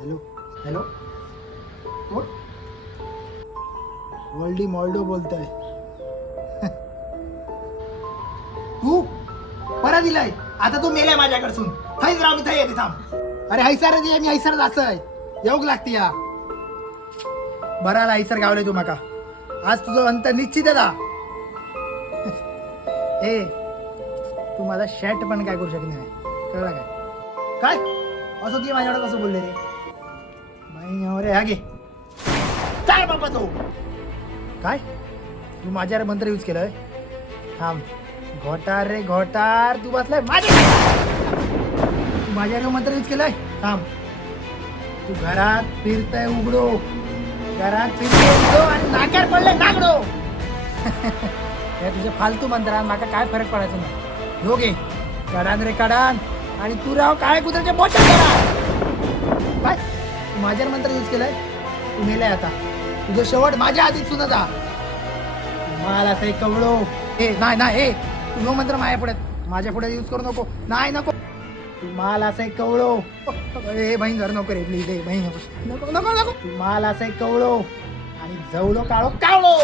Hello hello कोण? वर्ल्डी मॉल्डो बोलतोय. तू परत दिलाय आता तू मेलाय माझ्याकडसून. थैच राव मी थै येते थांब. अरे हैसरच ये मी हैसरच असय येऊक लागते या बराला हैसर गावले तू माका. आज तुझं अंत निश्चित आहे. ए तू माझा शर्ट पण काय करू शकत नाही कळलं काय? काय असं ती माझ्याकडे कसं बोलले रे बाई? रे हा घे काय बाबा तो काय तू माझ्यावर मंत्र यूज केलंय? थांब घोटार रे घोटार तू बसलाय माझ्या तू माझ्यावर मंत्र यूज केलंय. थांब तू घरात फिरतय उघडो घरात फिरतय उघडो आणि नाकार पडले नागडो. या तुझ्या फालतू मंत्रात माका काय फरक पडायचा नाही. हो गे कडान रे कडान आणि तू राव काय कुत्र्याच्या बोटात करा. काय तू माझ्यावर मंत्र यूज केलंय? तू मेलाय आता. तुझं शेवट माझ्या आधीच सुना जा. मला असं कवळो ए नाही नाही ए तू मंत्र माझ्या पुढे यूज करू नको. नाही नको तू मला असं कवळो. ए बहीण जर नको रे प्लीज ए बहीण नको नको नको तू मला असं कवळो आणि जवळो काळो कावळो.